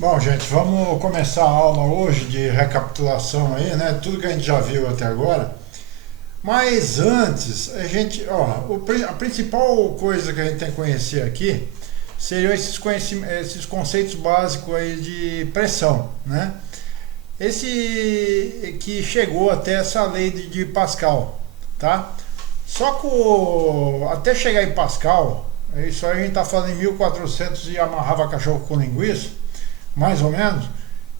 Bom, gente, vamos começar a aula hoje de recapitulação aí, né? Tudo que a gente já viu até agora. Mas antes, a principal coisa que a gente tem que conhecer aqui seriam esses conceitos básicos aí de pressão, né? Esse que chegou até essa lei de Pascal, tá? Só que até chegar em Pascal, isso aí a gente tá falando em 1400 e amarrava cachorro com linguiça, mais ou menos.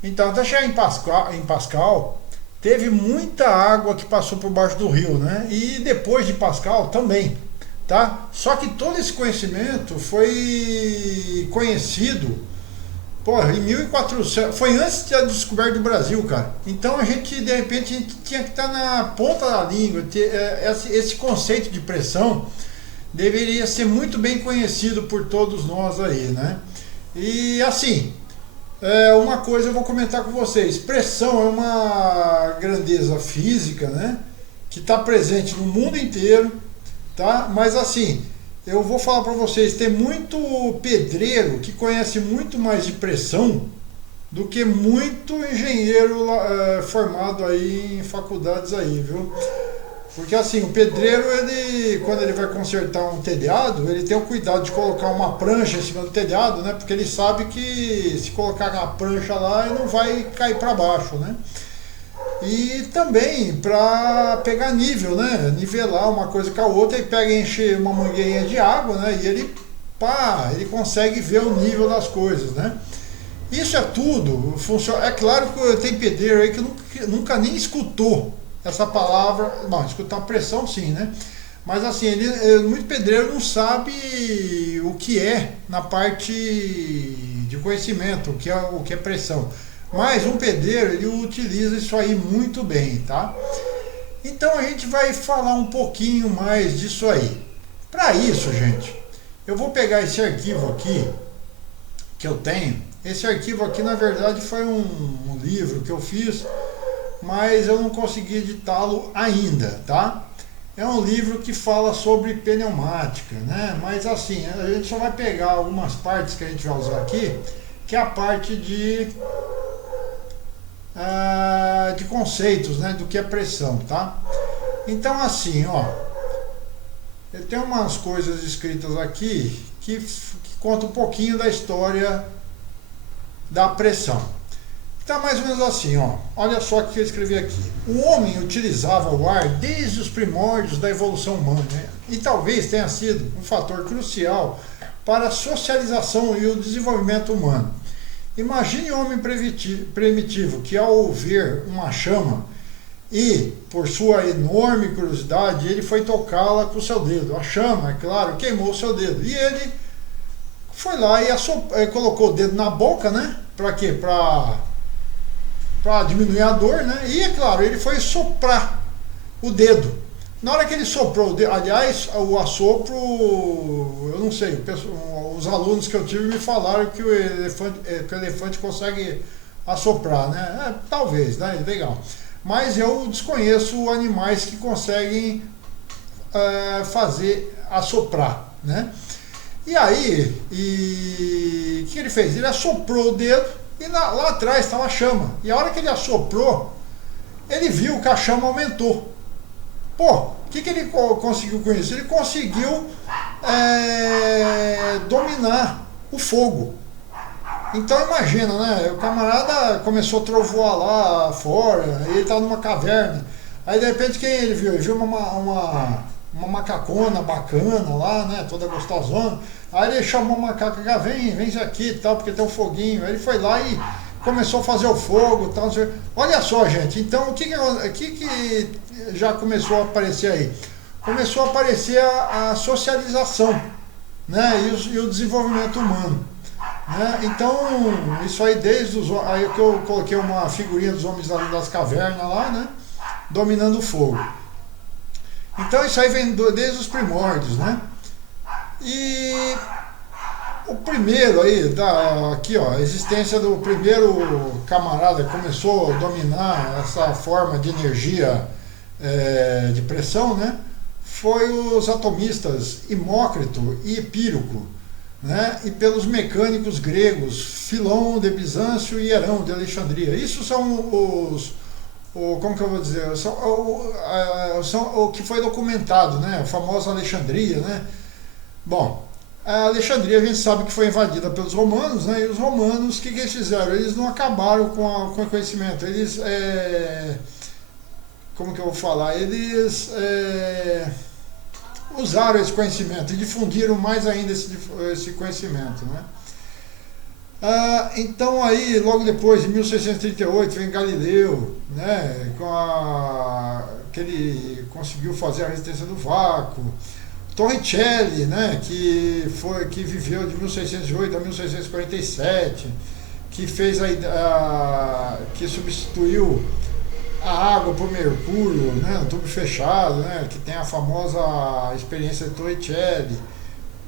Então, até chegar em Pascal, teve muita água que passou por baixo do rio, né? E depois de Pascal também, tá? Só que todo esse conhecimento foi conhecido, porra, em 1400, foi antes da descoberta do Brasil, cara. Então a gente, de repente, a gente tinha que estar na ponta da língua. Esse conceito de pressão deveria ser muito bem conhecido por todos nós aí, né? E assim, uma coisa eu vou comentar com vocês. Pressão é uma grandeza física, né? Que está presente no mundo inteiro, tá? Mas assim, eu vou falar para vocês, tem muito pedreiro que conhece muito mais de pressão do que muito engenheiro formado aí em faculdades aí, viu? Porque assim, o pedreiro, ele, quando ele vai consertar um telhado, ele tem o cuidado de colocar uma prancha em cima do telhado, né? Porque ele sabe que se colocar a prancha lá, ele não vai cair para baixo, né? E também para pegar nível, né? Nivelar uma coisa com a outra, e pega e enche uma mangueirinha de água, né? E ele consegue ver o nível das coisas, né? Isso é tudo, funciona. É claro que tem pedreiro aí que nunca nem escutou essa palavra. Não, escutar pressão sim, né? Mas assim, muito pedreiro não sabe o que é na parte de conhecimento, o que é pressão. Mas um pedreiro, ele utiliza isso aí muito bem, tá? Então a gente vai falar um pouquinho mais disso aí. Para isso, gente, eu vou pegar esse arquivo aqui que eu tenho. Esse arquivo aqui, na verdade, foi um livro que eu fiz, mas eu não consegui editá-lo ainda, tá? É um livro que fala sobre pneumática, né? Mas assim, a gente só vai pegar algumas partes que a gente vai usar aqui, que é a parte de conceitos, né? Do que é pressão, tá? Então assim, ó, tem umas coisas escritas aqui que contam um pouquinho da história da pressão. Tá mais ou menos assim, ó. Olha só o que eu escrevi aqui. O homem utilizava o ar desde os primórdios da evolução humana, né? E talvez tenha sido um fator crucial para a socialização e o desenvolvimento humano. Imagine o homem primitivo que, ao ver uma chama e, por sua enorme curiosidade, ele foi tocá-la com o seu dedo. A chama, é claro, queimou o seu dedo. E ele foi lá e colocou o dedo na boca, né? Para quê? Para diminuir a dor, né? E é claro, ele foi soprar o dedo. Na hora que ele soprou o dedo, aliás, o assopro, eu não sei, os alunos que eu tive me falaram que o elefante consegue assoprar, né? Talvez, né? Legal. Mas eu desconheço animais que conseguem fazer assoprar, né? E aí, o que ele fez? Ele assoprou o dedo e lá atrás estava a chama. E a hora que ele assoprou, ele viu que a chama aumentou. Pô, o que ele conseguiu com isso? Ele conseguiu dominar o fogo. Então imagina, né? O camarada começou a trovoar lá fora, ele estava numa caverna. Aí de repente quem ele viu? Ele viu uma macacona bacana lá, né? Toda gostosona. Aí ele chamou a macaca, vem aqui e tal, porque tem um foguinho. Aí ele foi lá e começou a fazer o fogo e tal. Olha só, gente, então o que já começou a aparecer aí? Começou a aparecer a socialização, né? E o desenvolvimento humano. Né? Então, isso aí desde aí que eu coloquei uma figurinha dos homens das cavernas lá, né? Dominando o fogo. Então isso aí vem desde os primórdios, né? E o primeiro aí, aqui ó, a existência do primeiro camarada que começou a dominar essa forma de energia de pressão, né? Foi os atomistas Hemócrito e Epírico, né, e pelos mecânicos gregos Filon de Bizâncio e Herão de Alexandria. Isso são como que eu vou dizer, são o que foi documentado, né, a famosa Alexandria, né. Bom, a Alexandria a gente sabe que foi invadida pelos romanos, né, e os romanos, o que eles fizeram? Eles não acabaram com o conhecimento, eles, como que eu vou falar, eles usaram esse conhecimento e difundiram mais ainda esse conhecimento, né. Então aí, logo depois, em 1638, vem Galileu, né, que ele conseguiu fazer a resistência do vácuo. Torricelli, né, que viveu de 1608 a 1647, que fez que substituiu a água por mercúrio, né, no tubo fechado, né, que tem a famosa experiência de Torricelli,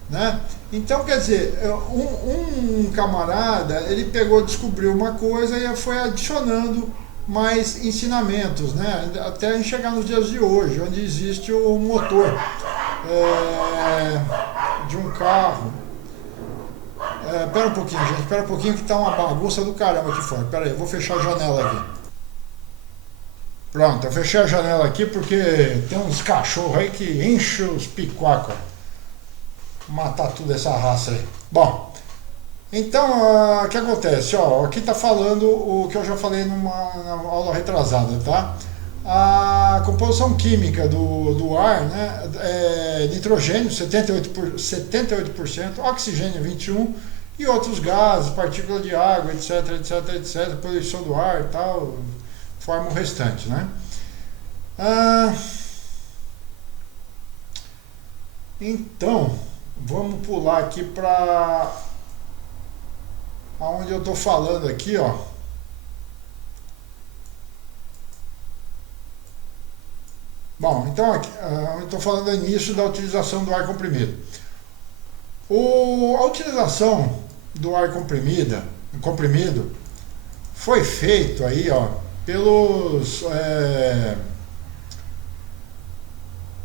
né? Então, quer dizer, um camarada, ele descobriu uma coisa e foi adicionando mais ensinamentos, né? Até a gente chegar nos dias de hoje, onde existe o motor de um carro. Pera um pouquinho, gente, pera um pouquinho que tá uma bagunça do caramba aqui fora. Pera aí, eu vou fechar a janela aqui. Pronto, eu fechei a janela aqui porque tem uns cachorros aí que enchem os picuacos. Matar tudo essa raça aí. Bom, então o que acontece? Ó, aqui está falando o que eu já falei na aula retrasada, tá? A composição química do ar, né, é nitrogênio 78%, oxigênio 21% e outros gases, partículas de água, etc, etc, etc, poluição do ar e tal, forma o restante, né? Então, vamos pular aqui para onde eu estou falando aqui, ó. Bom, então aqui, eu estou falando do início da utilização do ar comprimido. A utilização do ar comprimido foi feito aí, ó,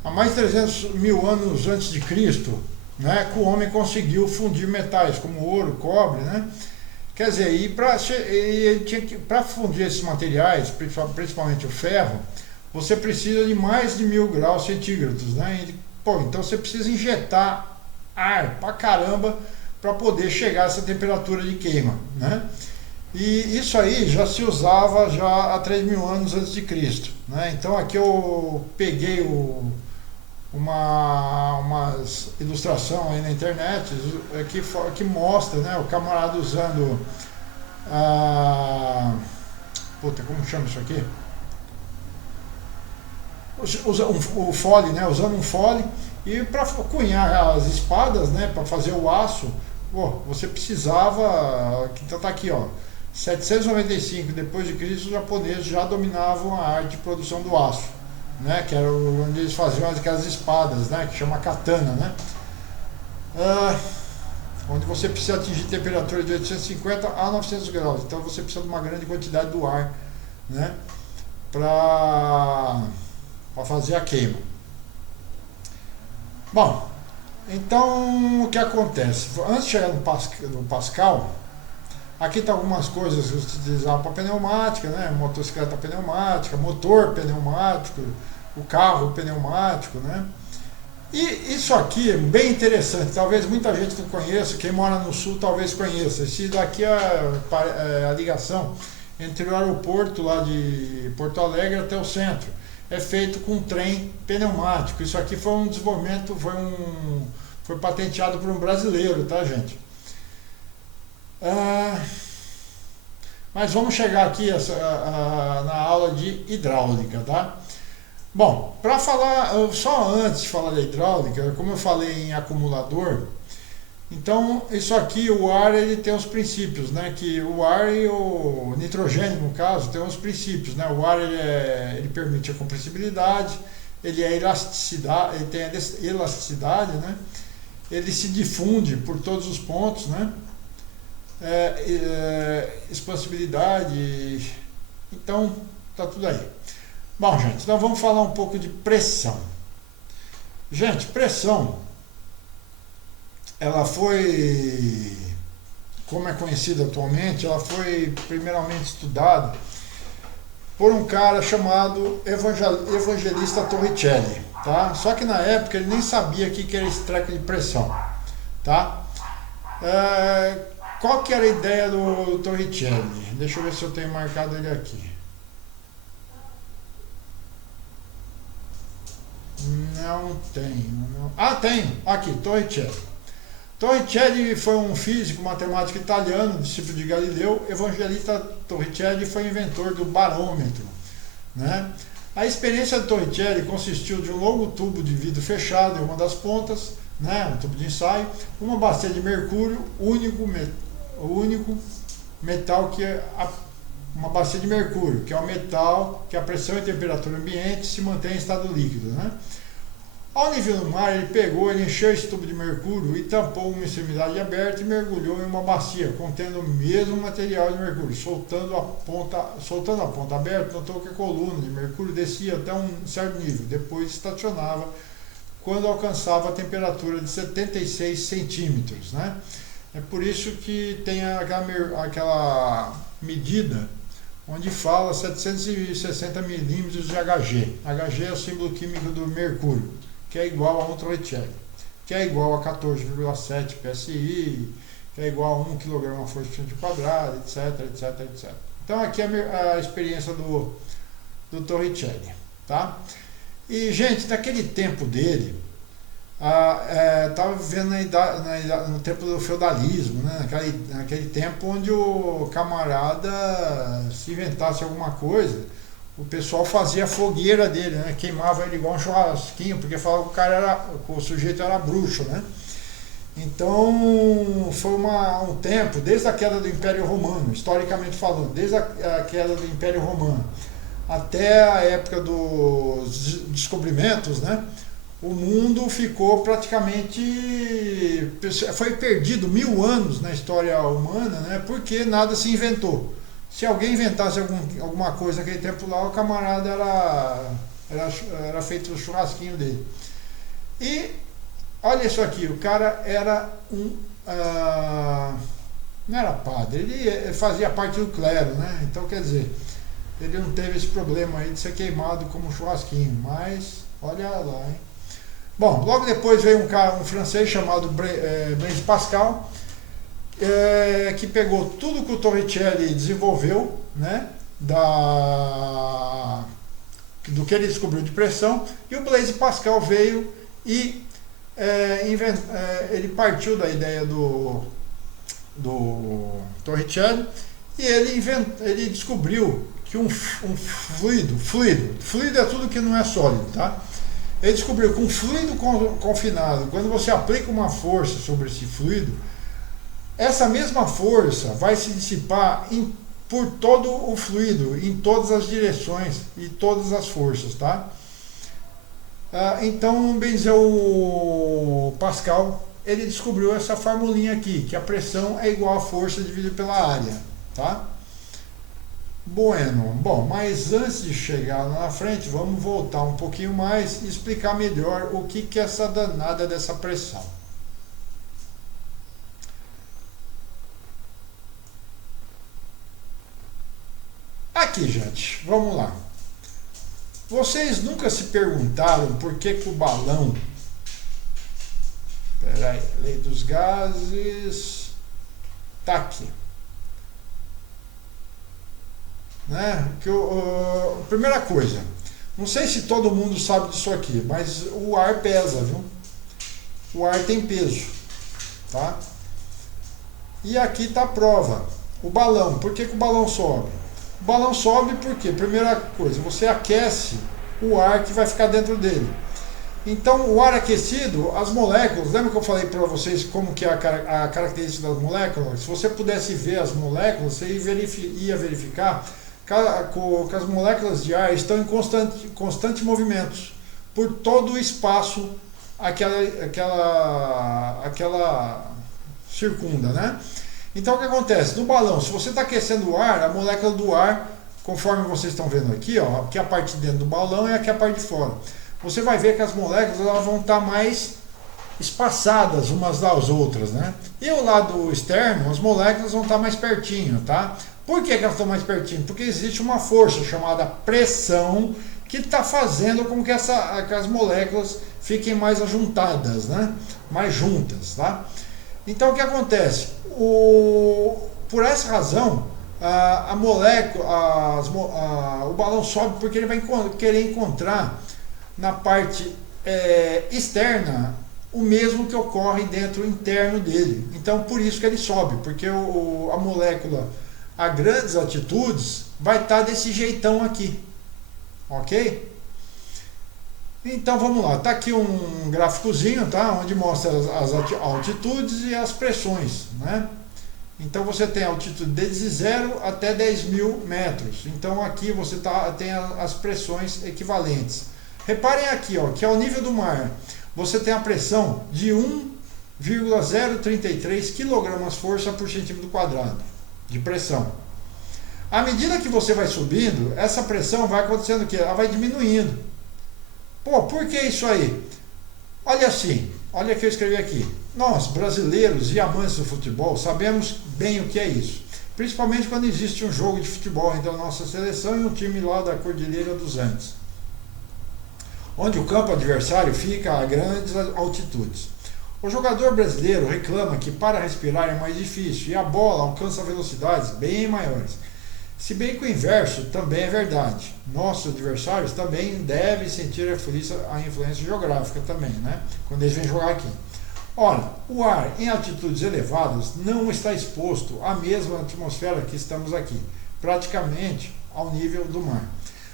há mais de 300 mil anos antes de Cristo, né, que o homem conseguiu fundir metais como ouro, cobre, né? Quer dizer, e para fundir esses materiais, principalmente o ferro, você precisa de mais de 1000 graus centígrados, né? Então você precisa injetar ar pra caramba para poder chegar a essa temperatura de queima, né? E isso aí já se usava já há 3 mil anos antes de Cristo, né? Então aqui eu peguei umas ilustração aí na internet que mostra, né, o camarada usando como chama isso aqui? O fole, né, usando um fole, e para cunhar as espadas, né, para fazer o aço, você precisava, então tá aqui, ó, 795 depois de Cristo, os japoneses já dominavam a arte de produção do aço, né, que era onde eles faziam aquelas espadas, né, que chama katana, né, onde você precisa atingir temperatura de 850 a 900 graus, então você precisa de uma grande quantidade do ar, né, para fazer a queima. Bom, então o que acontece? Antes de chegar no Pascal, aqui está algumas coisas que se utilizavam para pneumática, né? Motocicleta pneumática, motor pneumático, o carro pneumático, né? E isso aqui é bem interessante, talvez muita gente não conheça, quem mora no sul talvez conheça. Esse daqui é a ligação entre o aeroporto lá de Porto Alegre até o centro. É feito com um trem pneumático. Isso aqui foi um desenvolvimento, foi patenteado por um brasileiro, tá, gente? Mas vamos chegar aqui na aula de hidráulica, tá? Bom, para falar, só antes de falar da hidráulica, como eu falei em acumulador, então isso aqui, o ar, ele tem os princípios, né? Que o ar e o nitrogênio, no caso, tem os princípios, né? O ar, ele permite a compressibilidade, ele tem a elasticidade, né? Ele se difunde por todos os pontos, né? Expansibilidade, então tá tudo aí. Bom, gente, então vamos falar um pouco de pressão. Gente, pressão ela foi, como é conhecida atualmente, ela foi primeiramente estudada por um cara chamado Evangelista Torricelli, tá? Só que na época ele nem sabia o que era esse treco de pressão, tá? Qual que era a ideia do Torricelli? Deixa eu ver se eu tenho marcado ele aqui. Não tenho. Não. Ah, tenho. Aqui, Torricelli. Torricelli foi um físico matemático italiano, discípulo de Galileu. Evangelista Torricelli foi inventor do barômetro, né? A experiência de Torricelli consistiu de um longo tubo de vidro fechado em uma das pontas, né, um tubo de ensaio, uma bacia de mercúrio, único metal que é uma bacia de mercúrio, que é um metal que a pressão e temperatura ambiente se mantém em estado líquido, né? Ao nível do mar, ele encheu esse tubo de mercúrio e tampou uma extremidade aberta e mergulhou em uma bacia contendo o mesmo material de mercúrio. Soltando a ponta aberta, notou que a coluna de mercúrio descia até um certo nível, depois estacionava quando alcançava a temperatura de 76 centímetros, né? É por isso que tem aquela medida onde fala 760 milímetros de Hg. Hg é o símbolo químico do mercúrio, que é igual a um Torricelli, que é igual a 14,7 psi, que é igual a 1 kg na força por centímetro quadrado, etc, etc, etc. Então aqui é a experiência do Torricelli, tá? E, gente, naquele tempo dele, estava vivendo no tempo do feudalismo, né? Naquele tempo onde o camarada, se inventasse alguma coisa, o pessoal fazia a fogueira dele, né? Queimava ele igual um churrasquinho, porque falava que o sujeito era bruxo, né? Então foi um tempo, desde a queda do Império Romano, historicamente falando, desde a queda do Império Romano até a época dos descobrimentos, né? O mundo ficou praticamente, foi perdido 1000 anos na história humana, né? Porque nada se inventou. Se alguém inventasse alguma coisa naquele tempo lá, o camarada era feito o churrasquinho dele. E olha isso aqui, o cara era não era padre, ele fazia parte do clero, né? Então, quer dizer, ele não teve esse problema aí de ser queimado como churrasquinho, mas olha lá, hein? Bom, logo depois veio um francês chamado Blaise Pascal, que pegou tudo que o Torricelli desenvolveu, né, do que ele descobriu de pressão, e o Blaise Pascal veio e ele partiu da ideia do Torricelli, e ele descobriu que um fluido é tudo que não é sólido, tá? Ele descobriu que um fluido confinado, quando você aplica uma força sobre esse fluido, essa mesma força vai se dissipar por todo o fluido, em todas as direções e todas as forças, tá? Então, o Pascal, ele descobriu essa formulinha aqui, que a pressão é igual à força dividida pela área, tá? Bueno, bom, mas antes de chegar lá na frente, vamos voltar um pouquinho mais e explicar melhor o que é essa danada dessa pressão. Aqui, gente, vamos lá. Vocês nunca se perguntaram por que o balão... Peraí, lei dos gases... Tá aqui. Né? Primeira coisa, não sei se todo mundo sabe disso aqui, mas o ar pesa, viu? O ar tem peso, tá? E aqui está a prova. O balão, por que o balão sobe? O balão sobe porque, primeira coisa, você aquece o ar que vai ficar dentro dele. Então, o ar aquecido, as moléculas, lembra que eu falei para vocês como que é a característica das moléculas? Se você pudesse ver as moléculas, você ia verificar que as moléculas de ar estão em constante movimento por todo o espaço aquela circunda, né? Então o que acontece? No balão, se você está aquecendo o ar, a molécula do ar, conforme vocês estão vendo aqui, ó, que é a parte de dentro do balão e aqui é a parte de fora, você vai ver que as moléculas elas vão estar mais espaçadas umas das outras, né? E o lado externo, as moléculas vão estar mais pertinho, tá? Por que elas estão mais pertinho? Porque existe uma força chamada pressão que está fazendo com que, que as moléculas fiquem mais ajuntadas, né? Mais juntas, tá? Então o que acontece? Por essa razão, a molécula, o balão sobe porque ele vai querer encontrar na parte externa o mesmo que ocorre dentro interno dele. Então por isso que ele sobe, porque a molécula a grandes altitudes vai estar desse jeitão aqui, ok? Então vamos lá, está aqui um gráficozinho, tá? Onde mostra as altitudes e as pressões, né? Então você tem a altitude desde 0 até 10.000 metros. Então aqui você tem as pressões equivalentes. Reparem aqui, ó, que ao nível do mar você tem a pressão de 1,033 kg/força por centímetro quadrado de pressão. À medida que você vai subindo, essa pressão vai acontecendo o quê? Ela vai diminuindo. Pô, por que isso aí? Olha assim, olha o que eu escrevi aqui. Nós, brasileiros e amantes do futebol, sabemos bem o que é isso. Principalmente quando existe um jogo de futebol entre a nossa seleção e um time lá da Cordilheira dos Andes, onde o campo adversário fica a grandes altitudes. O jogador brasileiro reclama que para respirar é mais difícil e a bola alcança velocidades bem maiores. Se bem que o inverso também é verdade. Nossos adversários também devem sentir a influência geográfica também, né? Quando eles vêm jogar aqui. Ora, o ar em altitudes elevadas não está exposto à mesma atmosfera que estamos aqui, praticamente ao nível do mar.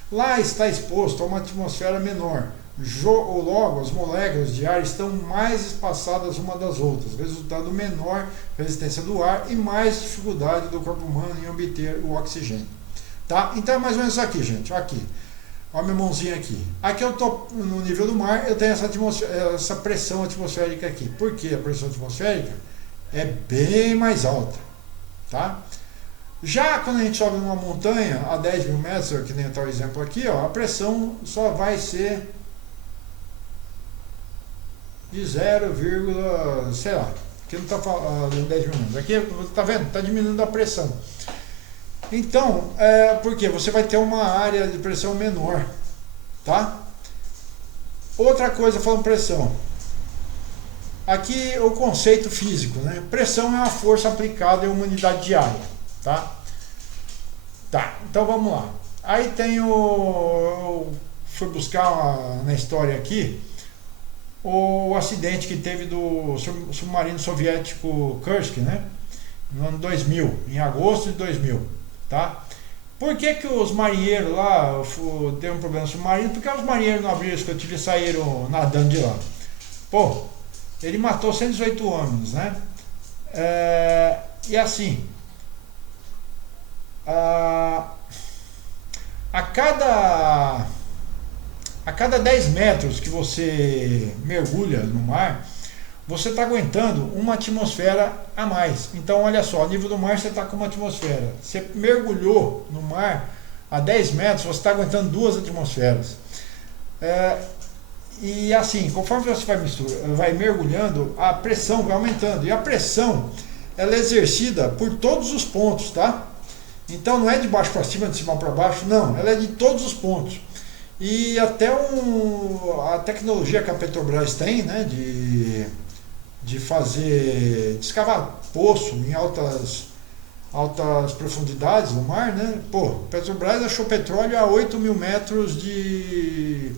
Lá está exposto a uma atmosfera menor, logo as moléculas de ar estão mais espaçadas umas das outras, resultando menor resistência do ar e mais dificuldade do corpo humano em obter o oxigênio. Tá? Então é mais ou menos aqui, gente. Aqui. Olha a minha mãozinha aqui. Aqui eu estou no nível do mar, eu tenho essa pressão atmosférica aqui. Por que a pressão atmosférica é bem mais alta? Tá? Já quando a gente sobe numa montanha a 10.000 metros, que nem está o exemplo aqui, ó, a pressão só vai ser de 0, sei lá, aqui não está falando 10.000 metros, aqui está vendo? Está diminuindo a pressão. Então, porque você vai ter uma área de pressão menor, tá? Outra coisa falando pressão. Aqui o conceito físico, né? Pressão é uma força aplicada em uma unidade de área, tá? Tá, então vamos lá. Aí tem eu fui buscar na história aqui o acidente que teve do submarino soviético Kursk, né? No ano 2000, em agosto de 2000, tá? Por que que os marinheiros lá teve um problema submarino? Porque os marinheiros navios que eu tive saíram nadando de lá. Pô, ele matou 118 homens, né? E assim, a cada 10 metros que você mergulha no mar, você está aguentando uma atmosfera a mais. Então olha só, ao nível do mar você está com uma atmosfera. Você mergulhou no mar a 10 metros, você está aguentando 2 atmosferas. E assim, conforme você vai mergulhando, a pressão vai aumentando. E a pressão, ela é exercida por todos os pontos, tá? Então não é de baixo para cima, de cima para baixo, não. Ela é de todos os pontos. E até a tecnologia que a Petrobras tem, né, de escavar poço em altas profundidades no mar, né? Pô, Petrobras achou petróleo a 8.000 metros de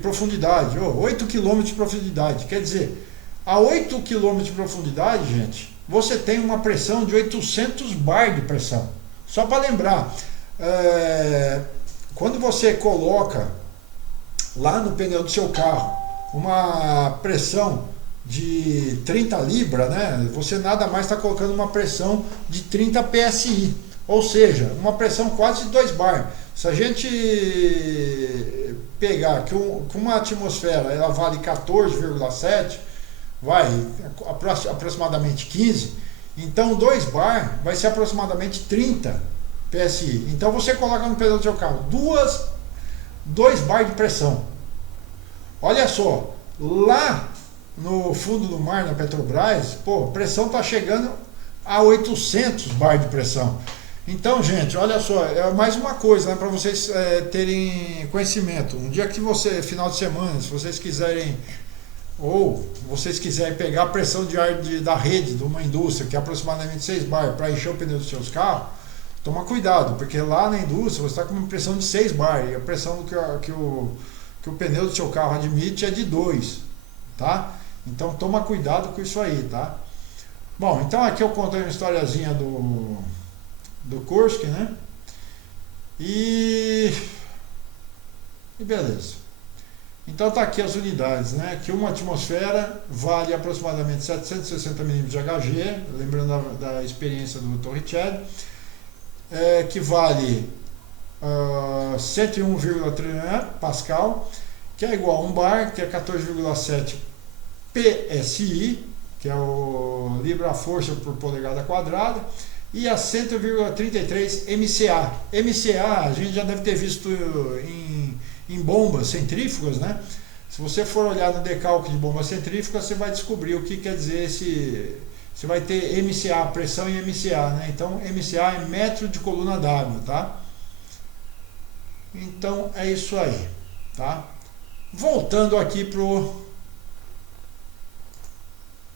profundidade, 8 quilômetros de profundidade. Quer dizer, a 8 quilômetros de profundidade, gente, você tem uma pressão de 800 bar de pressão. Só para lembrar, quando você coloca lá no pneu do seu carro uma pressão de 30 libras, né, você nada mais está colocando uma pressão de 30 psi, ou seja, uma pressão quase de 2 bar. Se a gente pegar que uma atmosfera ela vale 14,7, vai aproximadamente 15, então 2 bar vai ser aproximadamente 30 psi. Então você coloca no pneu do seu carro 2 bar de pressão. Olha só, lá no fundo do mar, na Petrobras, pô, a pressão está chegando a 800 bar de pressão. Então, gente, olha só, é mais uma coisa, né, para vocês terem conhecimento. Um dia que você, final de semana, se vocês quiserem, ou vocês quiserem pegar a pressão de ar da rede de uma indústria, que é aproximadamente 6 bar, para encher o pneu dos seus carros, toma cuidado, porque lá na indústria você está com uma pressão de 6 bar, e a pressão que o pneu do seu carro admite é de 2, tá? Então toma cuidado com isso aí, tá? Bom, então aqui eu contei uma historiazinha do Kursk, né? E beleza. Então tá aqui as unidades, né? Que uma atmosfera vale aproximadamente 760 mm de Hg, lembrando da experiência do Torricelli, que vale 101,3 Pascal, que é igual a 1 bar, que é 14,7 PSI, que é o libra-força por polegada quadrada, e a 100,33 MCA. MCA a gente já deve ter visto em bombas centrífugas, né? Se você for olhar no decalque de bomba centrífuga, você vai descobrir o que quer dizer você vai ter MCA, pressão em MCA, né? Então MCA é metro de coluna d'água, tá? Então é isso aí, tá? Voltando aqui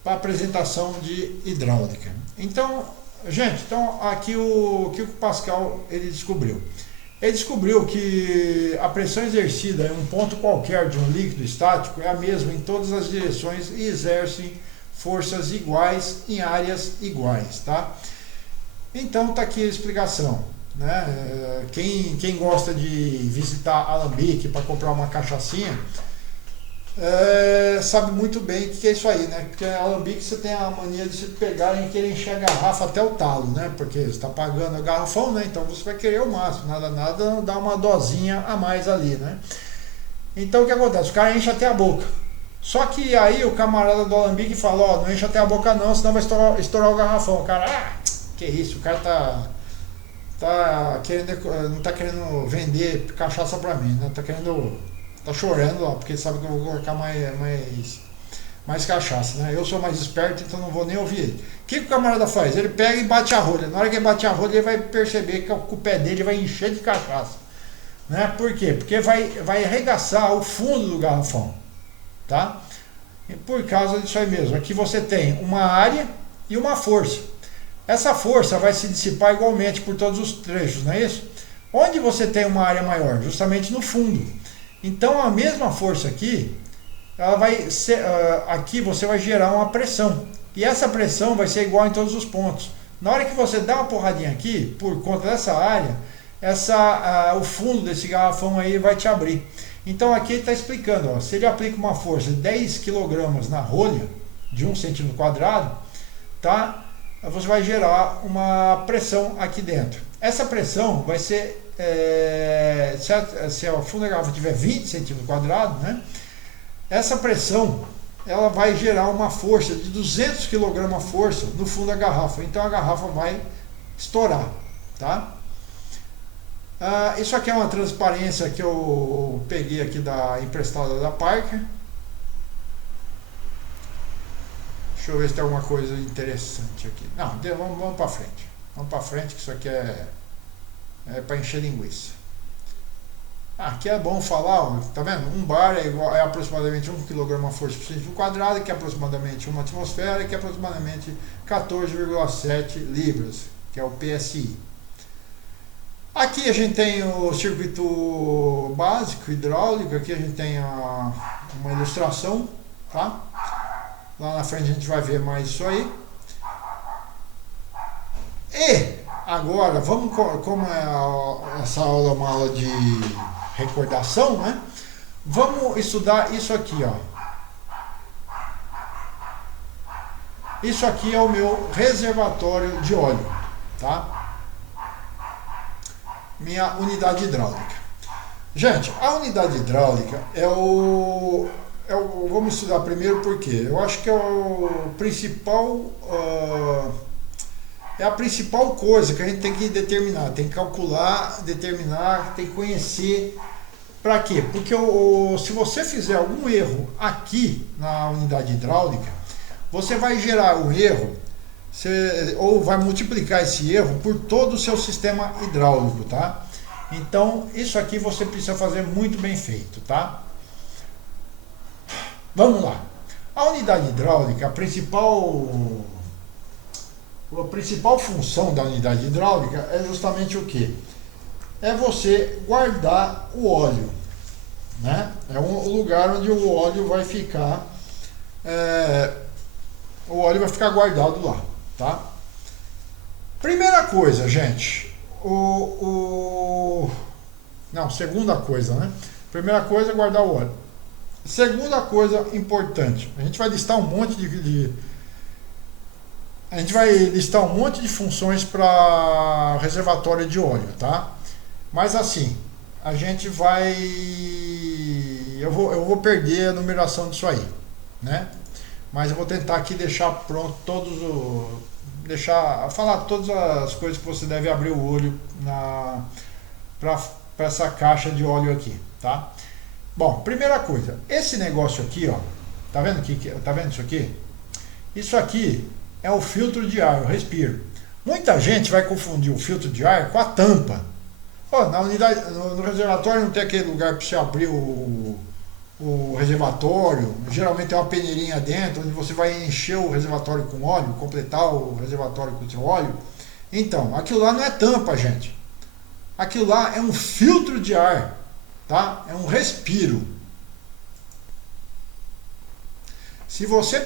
para a apresentação de hidráulica. Então, gente, aqui o que o Pascal ele descobriu? Ele descobriu que a pressão exercida em um ponto qualquer de um líquido estático é a mesma em todas as direções e exerce forças iguais em áreas iguais, tá? Então tá aqui a explicação, né? Quem gosta de visitar Alambique para comprar uma cachaçinha sabe muito bem o que é isso aí, né? Porque Alambique você tem a mania de se pegar e querer encher a garrafa até o talo, né? Porque você está pagando a garrafão, né? Então você vai querer o máximo, nada dá uma dosinha a mais ali, né? Então o que acontece? O cara enche até a boca. Só que aí o camarada do Alambique fala, ó, não enche até a boca não, senão vai estourar o garrafão. O cara, que isso, o cara tá querendo, não tá querendo vender cachaça pra mim, né? Tá chorando lá, porque sabe que eu vou colocar mais cachaça, né? Eu sou mais esperto, então não vou nem ouvir ele. O que o camarada faz? Ele pega e bate a rolha. Na hora que ele bate a rolha, ele vai perceber que o pé dele vai encher de cachaça, né? Por quê? Porque vai arregaçar o fundo do garrafão, tá? E por causa disso aí mesmo. Aqui você tem uma área e uma força. Essa força vai se dissipar igualmente por todos os trechos, não é isso? Onde você tem uma área maior? Justamente no fundo. Então a mesma força aqui, ela vai ser, aqui você vai gerar uma pressão. E essa pressão vai ser igual em todos os pontos. Na hora que você dá uma porradinha aqui, por conta dessa área, o fundo desse garrafão aí vai te abrir. Então aqui ele está explicando, ó, se ele aplica uma força de 10 kg na rolha de 1 cm², tá? Você vai gerar uma pressão aqui dentro. Essa pressão vai ser, se o fundo da garrafa tiver 20 cm², né? Essa pressão ela vai gerar uma força de 200 kg força no fundo da garrafa. Então a garrafa vai estourar, tá? Isso aqui é uma transparência que eu peguei aqui emprestada da Parker. Deixa eu ver se tem alguma coisa interessante aqui. Não, vamos para frente. Vamos para frente, que isso aqui é para encher linguiça. Aqui é bom falar, ó, tá vendo? Um bar é aproximadamente 1 kg força por centímetro², que é aproximadamente 1 atmosfera, que é aproximadamente 14,7 libras, que é o PSI. Aqui a gente tem o circuito básico hidráulico, aqui a gente tem uma ilustração, tá? Lá na frente a gente vai ver mais isso aí. E agora, vamos, como essa aula é uma aula de recordação, né? Vamos estudar isso aqui, ó. Isso aqui é o meu reservatório de óleo, tá? Minha unidade hidráulica. Gente, a unidade hidráulica vamos estudar primeiro porque eu acho que é o principal, é a principal coisa que a gente tem que determinar, tem que calcular, determinar, tem que conhecer Para quê? Porque se você fizer algum erro aqui na unidade hidráulica, você vai gerar um erro, ou vai multiplicar esse erro por todo o seu sistema hidráulico, tá? Então, isso aqui você precisa fazer muito bem feito, tá? Vamos lá. A unidade hidráulica, a principal função da unidade hidráulica é justamente o quê? É você guardar o óleo, né? É um lugar onde o óleo vai ficar, guardado lá, tá? Primeira coisa, gente, não, segunda coisa, né? Primeira coisa é guardar o óleo. Segunda coisa importante, a gente vai listar um monte de funções para reservatório de óleo, tá? Mas assim, a gente vai, eu vou perder a numeração disso aí, né? Mas eu vou tentar aqui deixar pronto falar todas as coisas que você deve abrir o olho para essa caixa de óleo aqui, tá? Bom, primeira coisa, esse negócio aqui, ó, tá vendo isso aqui? Isso aqui é o filtro de ar, o respiro. Muita gente vai confundir o filtro de ar com a tampa. Na unidade, no reservatório não tem aquele lugar para você abrir o reservatório, geralmente tem uma peneirinha dentro, onde você vai encher o reservatório com óleo, completar o reservatório com seu óleo. Então, aquilo lá não é tampa, gente. Aquilo lá é um filtro de ar, tá? É um respiro. Se você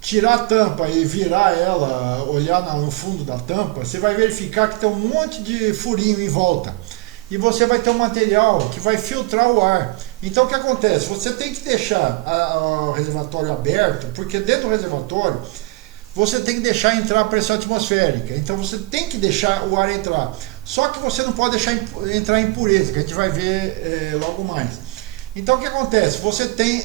tirar a tampa e virar ela, olhar no fundo da tampa, você vai verificar que tem um monte de furinho em volta. E você vai ter um material que vai filtrar o ar. Então o que acontece? Você tem que deixar o reservatório aberto, porque dentro do reservatório você tem que deixar entrar a pressão atmosférica. Então você tem que deixar o ar entrar. Só que você não pode deixar entrar impureza, que a gente vai ver logo mais. Então o que acontece? Você tem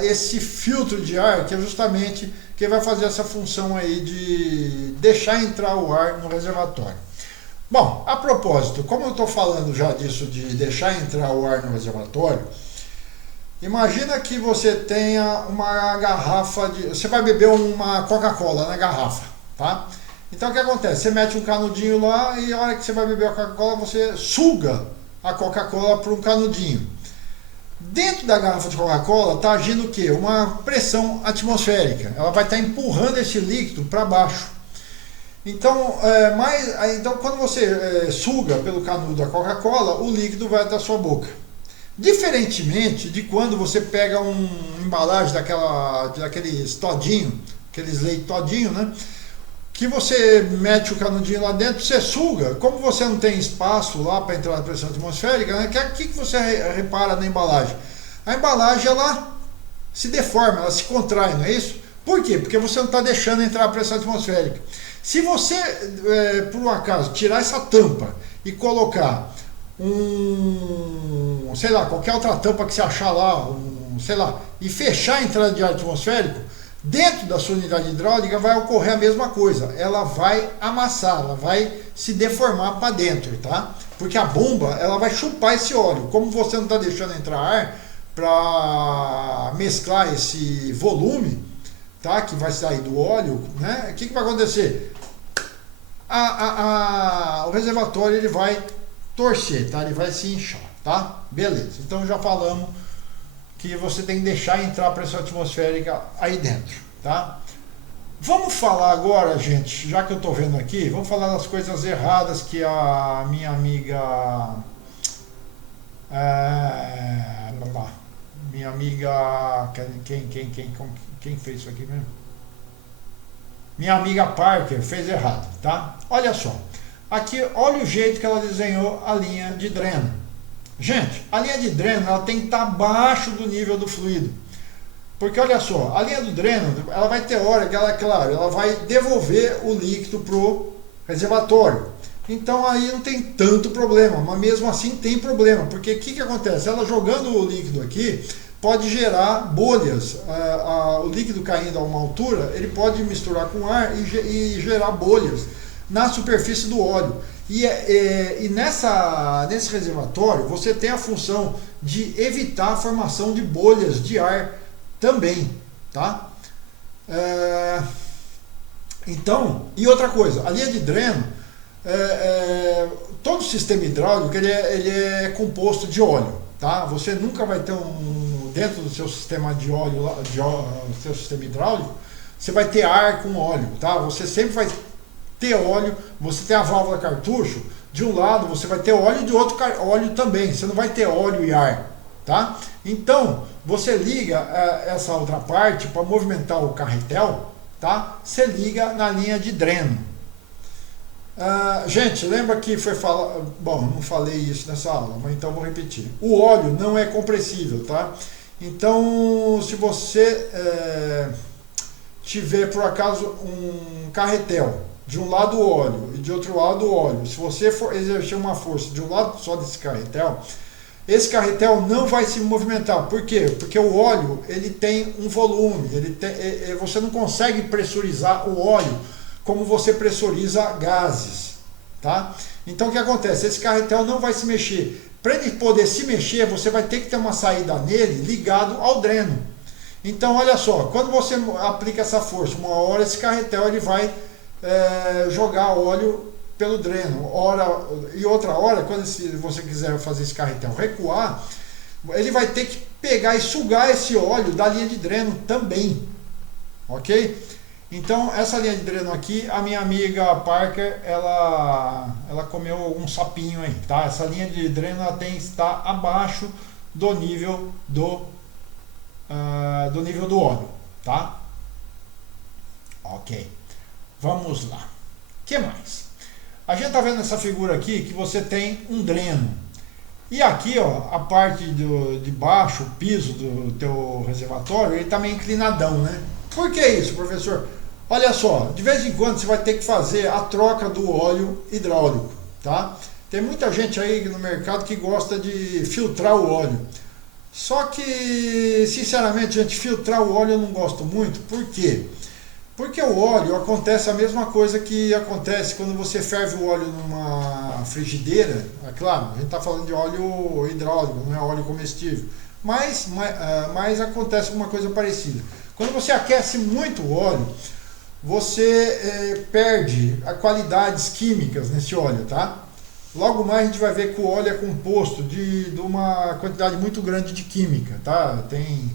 esse filtro de ar que é justamente que vai fazer essa função aí de deixar entrar o ar no reservatório. Bom, a propósito, como eu estou falando já disso de deixar entrar o ar no reservatório, imagina que você tenha uma garrafa você vai beber uma Coca-Cola na garrafa, tá? Então o que acontece? Você mete um canudinho lá e a hora que você vai beber a Coca-Cola, você suga a Coca-Cola para um canudinho. Dentro da garrafa de Coca-Cola está agindo o quê? Uma pressão atmosférica. Ela vai estar empurrando esse líquido para baixo. Então, então quando você suga pelo canudo da Coca-Cola, o líquido vai da sua boca. Diferentemente de quando você pega uma embalagem daqueles todinho, aqueles leite todinho, né? Que você mete o canudinho lá dentro, você suga. Como você não tem espaço lá para entrar na pressão atmosférica, né? O que você repara na embalagem? A embalagem, ela se deforma, ela se contrai, não é isso? Por quê? Porque você não está deixando entrar a pressão atmosférica. Se você, por um acaso, tirar essa tampa e colocar sei lá, qualquer outra tampa que você achar lá, sei lá, e fechar a entrada de ar atmosférico, dentro da sua unidade hidráulica vai ocorrer a mesma coisa. Ela vai amassar, ela vai se deformar para dentro, tá? Porque a bomba, ela vai chupar esse óleo. Como você não está deixando entrar ar para mesclar esse volume, tá? Que vai sair do óleo, né? O que vai acontecer? O reservatório ele vai torcer, tá? Ele vai se inchar, tá? Beleza. Então já falamos que você tem que deixar entrar a pressão atmosférica aí dentro, tá? Vamos falar agora, gente, já que eu tô vendo aqui, vamos falar das coisas erradas que a minha amiga quem fez isso aqui mesmo? Minha amiga Parker fez errado, tá? Olha só, aqui, olha o jeito que ela desenhou a linha de dreno. Gente, a linha de dreno ela tem que estar abaixo do nível do fluido. Porque olha só, a linha do dreno, ela vai ter hora que ela, claro, ela vai devolver o líquido pro reservatório. Então aí não tem tanto problema, mas mesmo assim tem problema. Porque o que acontece? Ela jogando o líquido aqui, pode gerar bolhas. O líquido caindo a uma altura, ele pode misturar com ar e gerar bolhas na superfície do óleo. E nesse reservatório você tem a função de evitar a formação de bolhas de ar também, tá? Então, e outra coisa, a linha de dreno, todo sistema hidráulico ele é composto de óleo, tá? Você nunca vai ter dentro do seu sistema de óleo, seu sistema hidráulico, você vai ter ar com óleo, tá? Você sempre vai ter óleo, você tem a válvula cartucho, de um lado você vai ter óleo e de outro óleo também, você não vai ter óleo e ar, tá? Então, você liga essa outra parte para movimentar o carretel, tá? Você liga na linha de dreno. Gente, lembra que foi falar... Bom, não falei isso nessa aula, mas então vou repetir. O óleo não é compressível, tá? Então, se você tiver, por acaso, um carretel, de um lado o óleo e de outro lado o óleo, se você for exercer uma força de um lado só desse carretel, esse carretel não vai se movimentar. Por quê? Porque o óleo ele tem um volume, você não consegue pressurizar o óleo como você pressuriza gases, tá? Então o que acontece? Esse carretel não vai se mexer. Para ele poder se mexer, você vai ter que ter uma saída nele ligado ao dreno. Então olha só, quando você aplica essa força, uma hora esse carretel ele vai jogar óleo pelo dreno, e outra hora, quando você quiser fazer esse carretel recuar, ele vai ter que pegar e sugar esse óleo da linha de dreno também, ok? Então essa linha de dreno aqui, a minha amiga Parker, ela comeu um sapinho aí, tá? Essa linha de dreno ela está abaixo do nível do óleo, tá? Ok, vamos lá. O que mais? A gente está vendo nessa figura aqui que você tem um dreno. E aqui, ó, a parte de baixo, o piso do teu reservatório, ele está meio inclinadão, né? Por que isso, professor? Olha só, de vez em quando você vai ter que fazer a troca do óleo hidráulico, tá? Tem muita gente aí no mercado que gosta de filtrar o óleo. Só que, sinceramente, gente, filtrar o óleo eu não gosto muito. Por quê? Porque o óleo acontece a mesma coisa que acontece quando você ferve o óleo numa frigideira. É claro, a gente está falando de óleo hidráulico, não é óleo comestível. Mas acontece uma coisa parecida. Quando você aquece muito o óleo, você perde as qualidades químicas nesse óleo, tá? Logo mais a gente vai ver que o óleo é composto de uma quantidade muito grande de química, tá? Tem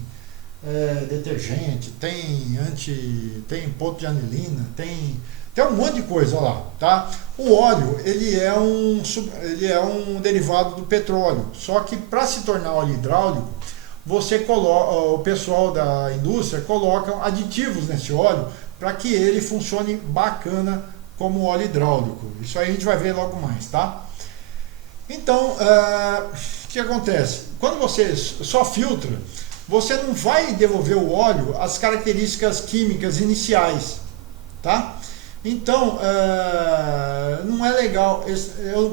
detergente, tem ponto de anilina, tem um monte de coisa lá, tá? O óleo ele é um derivado do petróleo, só que para se tornar óleo hidráulico, o pessoal da indústria coloca aditivos nesse óleo para que ele funcione bacana como óleo hidráulico. Isso aí a gente vai ver logo mais, tá? Então, o que acontece? Quando você só filtra, você não vai devolver o óleo as características químicas iniciais, tá? Então, não é legal,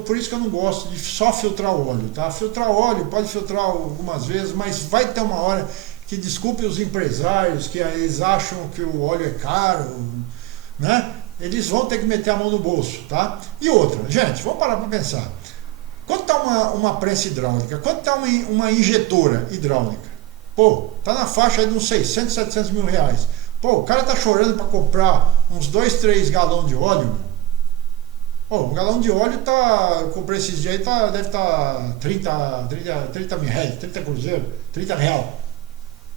por isso que eu não gosto de só filtrar o óleo, tá? Filtrar óleo, pode filtrar algumas vezes, mas vai ter uma hora que, desculpe os empresários, que eles acham que o óleo é caro, né? Eles vão ter que meter a mão no bolso, tá? E outra, gente, vamos parar para pensar. Quanto está uma prensa hidráulica? Quanto está uma injetora hidráulica? Pô, tá na faixa aí de uns 600, 700 mil reais. Pô, o cara tá chorando para comprar uns 2, 3 galões de óleo. Pô, um galão de óleo tá, eu comprei esses dias aí, deve estar 30 mil reais, 30 cruzeiro, 30 real.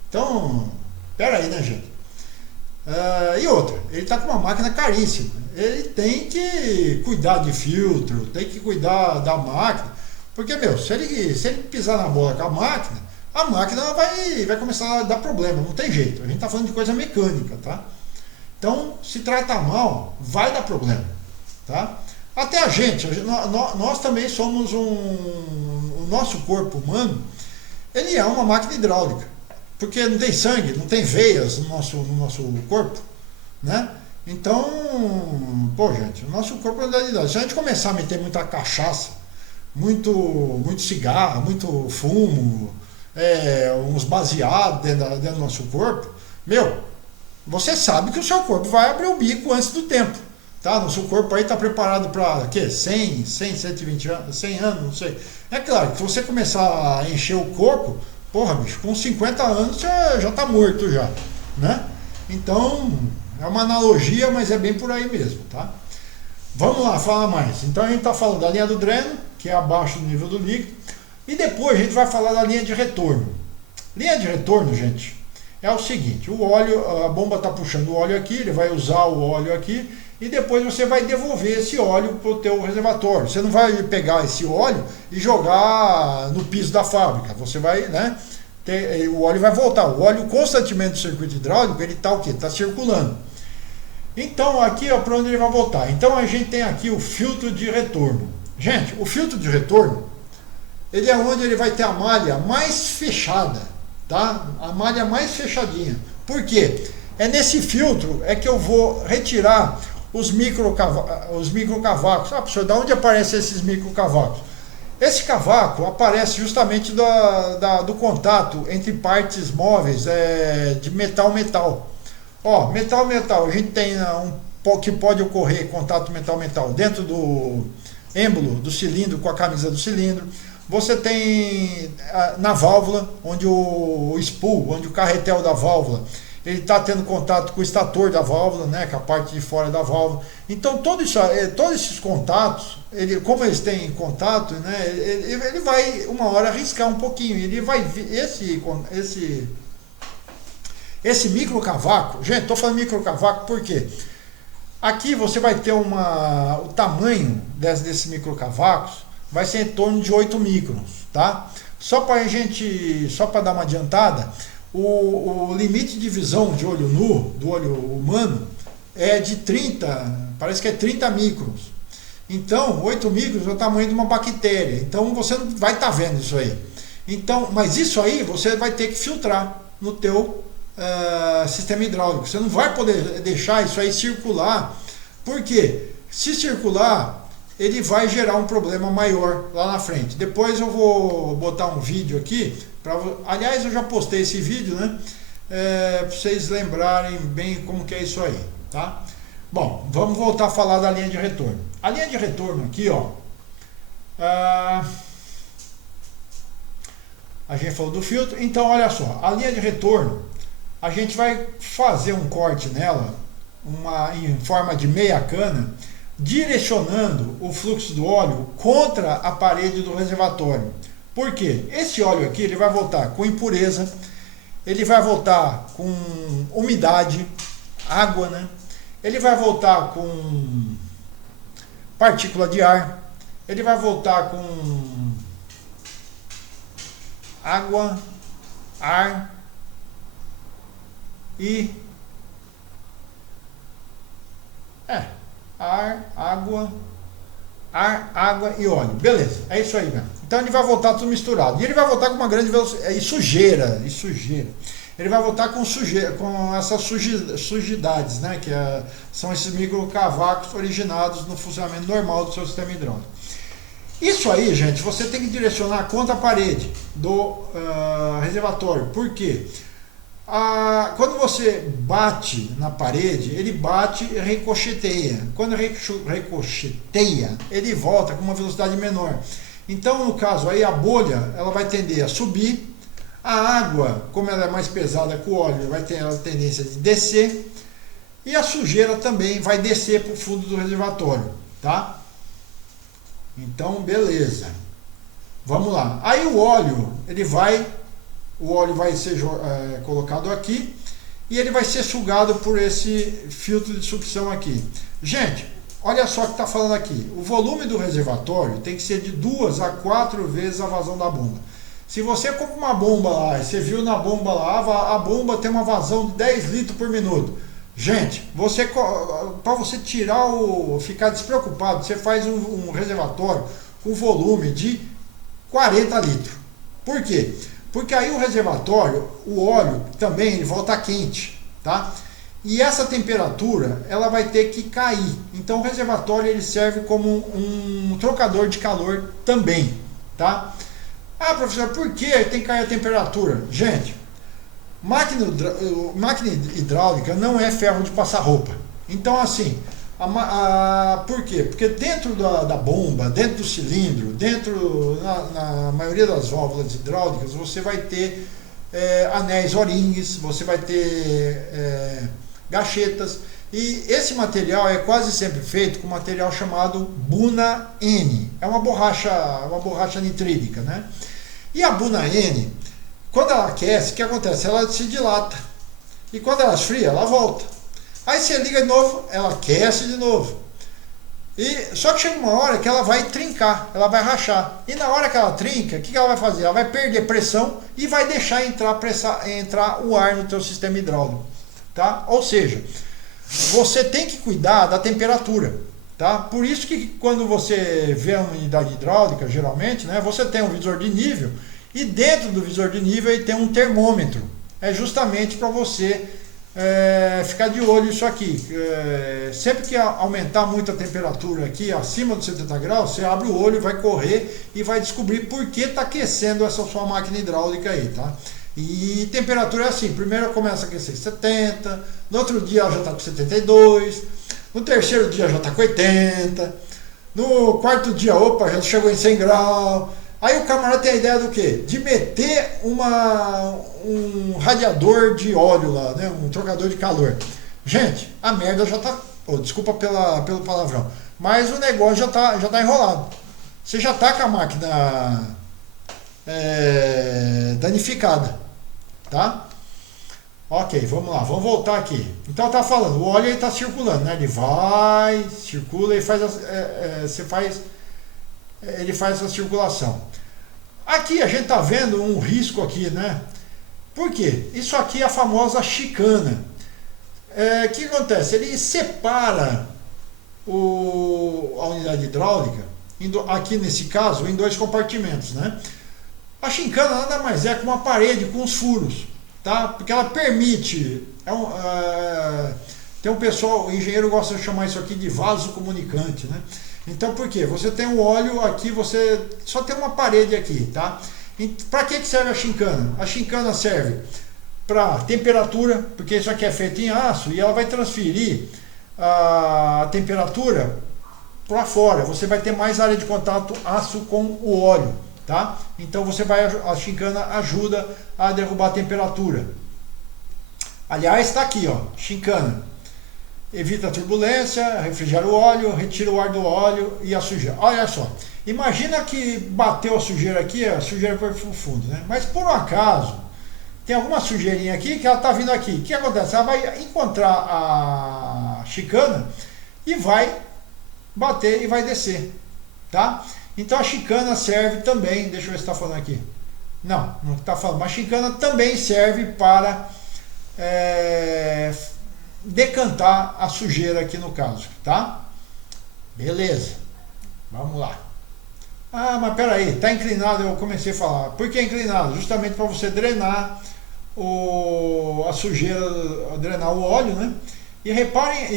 Então, pera aí, né, gente? E outra, ele tá com uma máquina caríssima. Ele tem que cuidar de filtro, tem que cuidar da máquina. Porque, se ele pisar na bola com a máquina vai começar a dar problema, não tem jeito. A gente está falando de coisa mecânica, tá? Então, se tratar mal, vai dar problema, tá? Até nós também somos o nosso corpo humano, ele é uma máquina hidráulica, porque não tem sangue, não tem veias no nosso corpo, né? Então, gente, o nosso corpo é hidráulico. Se a gente começar a meter muita cachaça, muito cigarro, muito fumo, uns baseados dentro do nosso corpo, você sabe que o seu corpo vai abrir o bico antes do tempo, tá? Nosso corpo aí está preparado para quê? 100, 100, 120 anos, 100 anos, não sei. É claro que se você começar a encher o corpo, porra, bicho, com 50 anos você já tá morto já, né? Então, é uma analogia, mas é bem por aí mesmo, tá? Vamos lá, fala mais. Então a gente está falando da linha do dreno, que é abaixo do nível do líquido, e depois a gente vai falar da linha de retorno. Linha de retorno, gente, é o seguinte: o óleo, a bomba está puxando o óleo aqui, ele vai usar o óleo aqui, e depois você vai devolver esse óleo para o teu reservatório. Você não vai pegar esse óleo e jogar no piso da fábrica. Você vai, né? O óleo vai voltar. O óleo constantemente do circuito hidráulico, ele está o quê? Está circulando. Então aqui, ó, para onde ele vai voltar? Então a gente tem aqui o filtro de retorno. Gente, o filtro de retorno, ele é onde ele vai ter a malha mais fechada, tá? A malha mais fechadinha. Por quê? É nesse filtro é que eu vou retirar os microcavacos. Ah, professor, de onde aparecem esses microcavacos? Esse cavaco aparece justamente do contato entre partes móveis de metal-metal. Ó, metal-metal, a gente tem que pode ocorrer contato metal-metal dentro do êmbolo do cilindro com a camisa do cilindro. Você tem na válvula, onde o spool, onde o carretel da válvula, ele está tendo contato com o estator da válvula, né, com a parte de fora da válvula. Então, todos esses contatos, como eles têm contato, né, ele vai uma hora arriscar um pouquinho. Ele vai esse microcavaco, gente, estou falando microcavaco porque aqui você vai ter o tamanho desses microcavacos vai ser em torno de 8 microns, tá? Só para dar uma adiantada, o limite de visão de olho nu, do olho humano, é de 30, parece que é 30 microns. Então, 8 microns é o tamanho de uma bactéria. Então, você não vai estar vendo isso aí. Então, mas isso aí você vai ter que filtrar no teu sistema hidráulico. Você não vai poder deixar isso aí circular, porque se circular, ele vai gerar um problema maior lá na frente. Depois eu vou botar um vídeo aqui, aliás, eu já postei esse vídeo, né? Para vocês lembrarem bem como que é isso aí, tá? Bom, vamos voltar a falar da linha de retorno. A linha de retorno aqui, ó, a gente falou do filtro. Então, olha só, a linha de retorno, a gente vai fazer um corte nela, em forma de meia cana, direcionando o fluxo do óleo contra a parede do reservatório. Por quê? Esse óleo aqui, ele vai voltar com impureza, ele vai voltar com umidade, água, né? Ele vai voltar com partícula de ar, ele vai voltar com água, ar e água e óleo. Beleza, é isso aí mesmo. Então ele vai voltar tudo misturado. E ele vai voltar com uma grande velocidade. E sujeira. Ele vai voltar com essas sujidades, né? Que são esses microcavacos originados no funcionamento normal do seu sistema hidráulico. Isso aí, gente, você tem que direcionar contra a parede do reservatório. Por quê? Quando você bate na parede, ele bate e ricocheteia. Quando ricocheteia, ele volta com uma velocidade menor. Então, no caso aí, a bolha ela vai tender a subir. A água, como ela é mais pesada que o óleo, vai ter a tendência de descer. E a sujeira também vai descer para o fundo do reservatório, tá? Então, beleza. Vamos lá. Aí o óleo vai ser colocado aqui e ele vai ser sugado por esse filtro de sucção aqui. Gente, olha só o que está falando aqui. O volume do reservatório tem que ser de 2 a 4 vezes a vazão da bomba. Se você compra uma bomba lá e você viu na bomba lá, a bomba tem uma vazão de 10 litros por minuto. Gente, para você ficar despreocupado, você faz um reservatório com volume de 40 litros. Por quê? Porque aí o reservatório, o óleo também ele volta quente, tá? E essa temperatura ela vai ter que cair. Então o reservatório ele serve como um trocador de calor também, tá? Ah, professor, por que tem que cair a temperatura? Gente, máquina hidráulica não é ferro de passar roupa. Então assim, Por quê? Porque dentro da bomba, dentro do cilindro, na maioria das válvulas hidráulicas, você vai ter anéis O-rings, você vai ter gachetas, e esse material é quase sempre feito com material chamado Buna N. É uma borracha nitrílica, né? E a Buna N, quando ela aquece, o que acontece? Ela se dilata. E quando ela esfria, ela volta. Aí você liga de novo, ela aquece de novo. Só que chega uma hora que ela vai trincar, ela vai rachar. E na hora que ela trinca, o que ela vai fazer? Ela vai perder pressão e vai deixar entrar o ar no teu sistema hidráulico. Tá? Ou seja, você tem que cuidar da temperatura. Tá? Por isso que quando você vê uma unidade hidráulica, geralmente, né, você tem um visor de nível e dentro do visor de nível ele tem um termômetro. É justamente para você ficar de olho nisso aqui. Sempre que aumentar muito a temperatura aqui, acima dos 70 graus, você abre o olho, vai correr e vai descobrir por que está aquecendo essa sua máquina hidráulica aí, tá? E temperatura é assim, primeiro começa a aquecer 70, no outro dia ela já está com 72, no terceiro dia já está com 80, no quarto dia, opa, já chegou em 100 graus. Aí o camarada tem a ideia do quê? De meter um radiador de óleo lá, né? Um trocador de calor. Gente, a merda já tá... desculpa pelo palavrão. Mas o negócio já tá enrolado. Você já tá com a máquina danificada. Tá? Ok, vamos lá. Vamos voltar aqui. Então tá falando, o óleo está circulando, né? Ele vai, circula e ele faz essa circulação. Aqui a gente está vendo um risco aqui, né? Por quê? Isso aqui é a famosa chicana. O que acontece? Ele separa a unidade hidráulica, aqui nesse caso, em dois compartimentos, né? A chicana nada mais é que uma parede com os furos, tá? Porque ela permite... tem um pessoal, o engenheiro gosta de chamar isso aqui de vaso comunicante, né? Então, por quê? Você tem um óleo aqui, você só tem uma parede aqui, tá? Para que serve a chincana? A chincana serve para temperatura, porque isso aqui é feito em aço e ela vai transferir a temperatura para fora. Você vai ter mais área de contato aço com o óleo, tá? Então a chincana ajuda a derrubar a temperatura. Aliás, está aqui, ó, chincana. Evita a turbulência, refrigera o óleo, retira o ar do óleo e a sujeira. Olha só, imagina que bateu a sujeira aqui, a sujeira foi pro fundo, né? Mas por um acaso, tem alguma sujeirinha aqui que ela tá vindo aqui. O que acontece? Ela vai encontrar a chicana e vai bater e vai descer, tá? Então a chicana serve também, deixa eu ver se está falando aqui. Não está falando, mas a chicana também serve para... decantar a sujeira aqui no caso, tá? Beleza, vamos lá. Ah, mas peraí, tá inclinado, eu comecei a falar. Por que inclinado? Justamente para você drenar a sujeira, drenar o óleo, né? E reparem,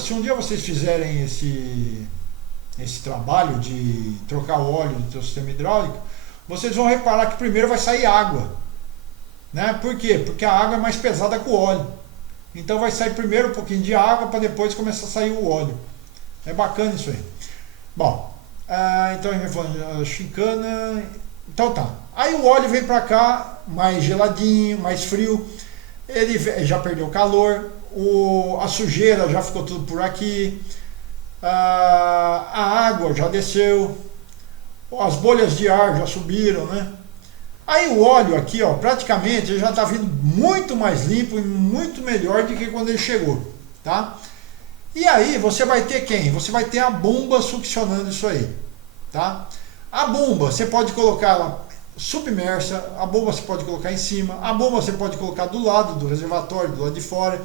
se um dia vocês fizerem esse trabalho de trocar o óleo do seu sistema hidráulico, vocês vão reparar que primeiro vai sair água, né? Por quê? Porque a água é mais pesada que o óleo. Então vai sair primeiro um pouquinho de água para depois começar a sair o óleo. É bacana isso aí. Bom, então a gente vai falando chincana. Então tá. Aí o óleo vem para cá mais geladinho, mais frio. Ele já perdeu calor. A sujeira já ficou tudo por aqui. A água já desceu. As bolhas de ar já subiram, né? Aí o óleo aqui, ó, praticamente ele já está vindo muito mais limpo e muito melhor do que quando ele chegou, tá? E aí você vai ter quem? Você vai ter a bomba succionando isso aí, tá? A bomba você pode colocar ela submersa, a bomba você pode colocar em cima, a bomba você pode colocar do lado do reservatório, do lado de fora,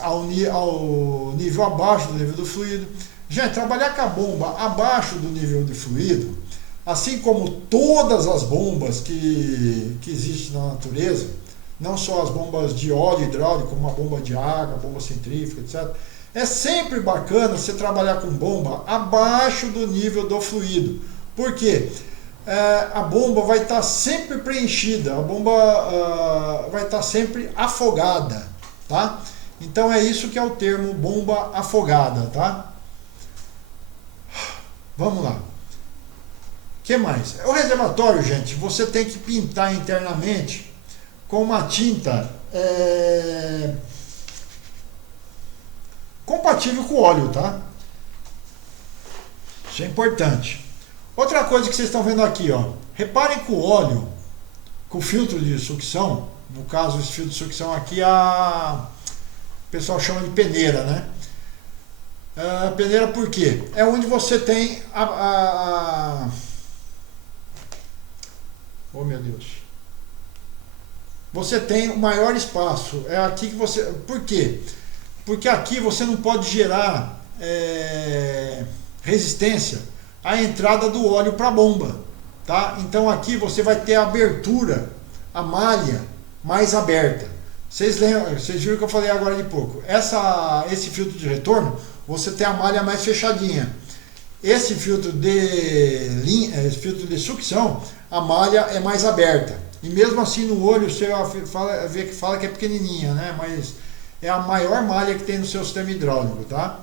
ao nível abaixo do nível do fluido. Gente, trabalhar com a bomba abaixo do nível de fluido, assim como todas as bombas que existem na natureza, não só as bombas de óleo hidráulico, como a bomba de água, a bomba centrífuga, etc. É sempre bacana você trabalhar com bomba abaixo do nível do fluido. Por quê? A bomba vai estar sempre preenchida, a bomba vai estar sempre afogada, tá? Então é isso que é o termo bomba afogada, tá? Vamos lá. O que mais? O reservatório, gente, você tem que pintar internamente com uma tinta compatível com o óleo, tá? Isso é importante. Outra coisa que vocês estão vendo aqui, ó. Reparem que o óleo, com o filtro de sucção, no caso esse filtro de sucção aqui, o pessoal chama de peneira, né? Peneira por quê? É onde você tem oh meu Deus. Você tem o maior espaço. É aqui que você... Por quê? Porque aqui você não pode gerar resistência à entrada do óleo para a bomba, tá? Então aqui você vai ter a abertura, a malha mais aberta. Vocês viram que eu falei agora de pouco. Esse filtro de retorno, você tem a malha mais fechadinha. Esse filtro de sucção, a malha é mais aberta. E mesmo assim no olho você fala que é pequenininha, né? Mas é a maior malha que tem no seu sistema hidráulico, tá?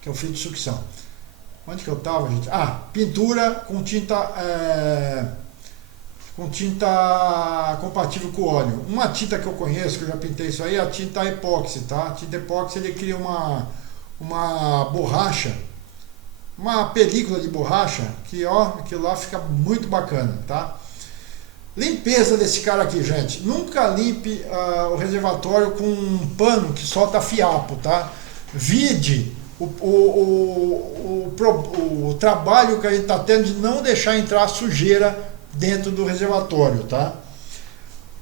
Que é o filtro de sucção. Onde que eu estava, gente? Pintura com tinta compatível com o óleo. Uma tinta que eu conheço, que eu já pintei isso aí, é a tinta epóxi, tá? A tinta epóxi, ele cria uma borracha, uma película de borracha, que lá fica muito bacana, tá? Limpeza desse cara aqui, gente. Nunca limpe o reservatório com um pano que solta fiapo, tá? Vide o trabalho que a gente está tendo de não deixar entrar sujeira dentro do reservatório, tá?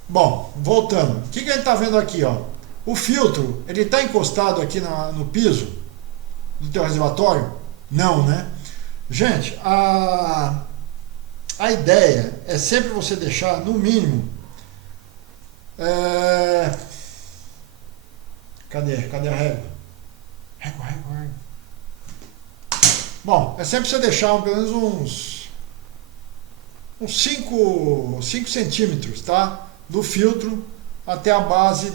Bom, voltando. O que a gente está vendo aqui, ó? O filtro, ele está encostado aqui no piso do teu reservatório? Não, né? Gente, a ideia é sempre você deixar, no mínimo, cadê a régua? Régua. Bom, é sempre você deixar pelo menos uns 5 centímetros, tá? Do filtro até a base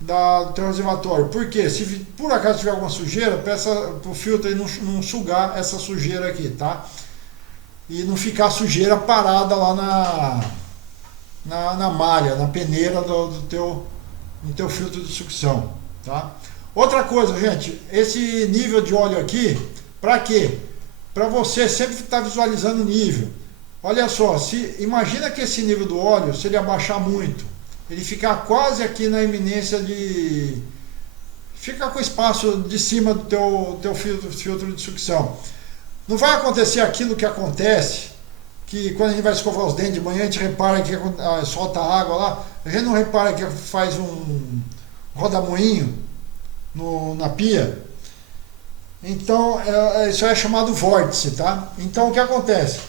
do teu reservatório. Por quê? Se por acaso tiver alguma sujeira, peça pro filtro aí não sugar essa sujeira aqui, tá? E não ficar a sujeira parada lá na malha, na peneira no teu filtro de sucção, tá? Outra coisa, gente, esse nível de óleo aqui, para quê? Para você sempre estar visualizando o nível. Olha só, imagina que esse nível do óleo, se ele abaixar muito, ele ficar quase aqui na iminência de... Fica com o espaço de cima do teu filtro de sucção. Não vai acontecer aquilo que acontece, que quando a gente vai escovar os dentes de manhã, a gente repara que solta água lá, a gente não repara que faz um rodamuinho na pia. Então, isso é chamado vórtice, tá? Então, o que acontece?